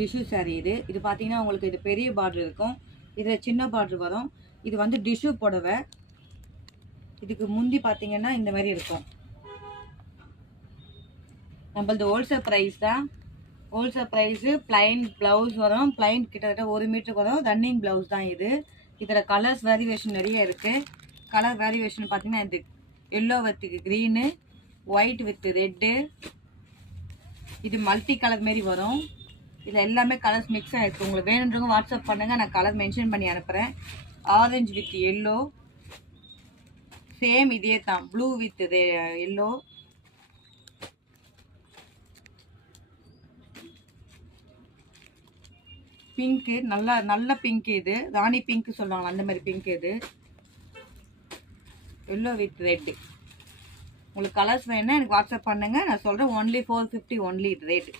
Tissue sari இது. இது பார்த்தீங்கன்னா உங்களுக்கு இது பெரிய பார்டர் இருக்கும், இதில் சின்ன பார்டர் வரும். இது வந்து டிஷ்யூ புடவை. இதுக்கு முந்தி பார்த்தீங்கன்னா இந்த மாதிரி இருக்கும். நம்மளது ஹோல்சேல் ப்ரைஸ் தான். Wholesale price. பிளைன் ப்ளவுஸ் வரும், பிளைன் கிட்டத்தட்ட 1 மீட்டருக்கு வரும். ரன்னிங் ப்ளவுஸ் தான் இது. இதில் கலர்ஸ் வேரியேஷன் நிறைய இருக்குது. கலர் வேரியேஷன் பார்த்தீங்கன்னா இது yellow with green, white with red, இது மல்டி கலர் மாரி வரும். இதில் எல்லாமே கலர்ஸ் மிக்ஸ் ஆகிருக்கு. உங்களுக்கு வேணுன்றவங்க வாட்ஸ்அப் பண்ணுங்கள், நான் கலர் மென்ஷன் பண்ணி அனுப்புகிறேன். ஆரஞ்சு வித் எல்லோ, சேம் இதே தான். ப்ளூ வித் எல்லோ, பிங்க்கு, நல்ல பிங்க். இது ராணி பிங்க் சொல்லுவாங்க, அந்த மாதிரி பிங்க். இது எல்லோ வித் ரெட்டு. உங்களுக்கு கலர்ஸ் வேணுன்னா எனக்கு வாட்ஸ்அப் பண்ணுங்கள், நான் சொல்கிறேன். Only 450 only rate.